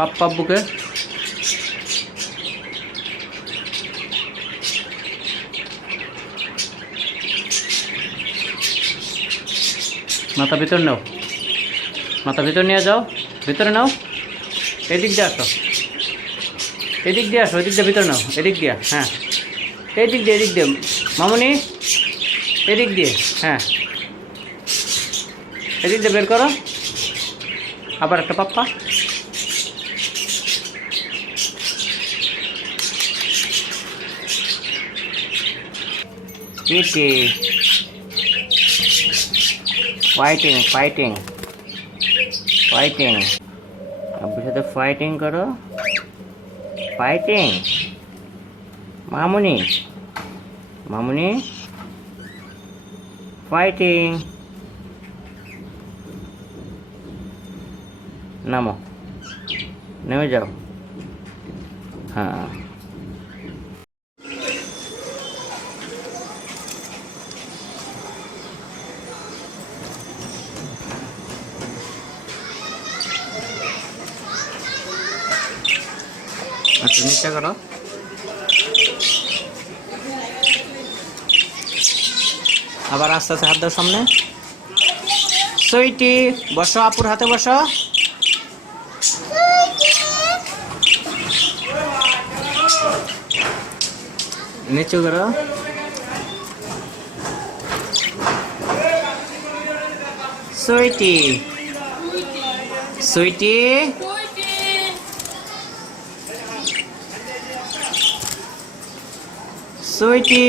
পাপ পাপ বুকে মাথা ভিতর নাও। মাথা ভিতর নিয়ে যাও। ভিতরে নাও। এদিক দিয়ে আসো। এদিক দিয়ে আসো, এদিক দিয়ে ভিতরে নাও। এদিক দিয়ে হ্যাঁ। এদিক দিয়ে এদিক দিয়ে। মামুনি, এদিক দিয়ে হ্যাঁ। এদিক দিয়ে বের করো। আবার একটা পাপ্পা। পিটি ফাইটিং ফাইটিং ফাইটিং আব্বুর সাথে ফাইটিং করো। ফাইটিং মামুনি। মামুনি। ফাইটিং নামো। নেমে যাও। হ্যাঁ। আচ্ছা নিচে করো। আবার আস্তে আস্তে হাত দাও সামনে। সুইটি বসো, আপুর হাতে বসো। নিচু করো। সুইটি সুইটি সুইটি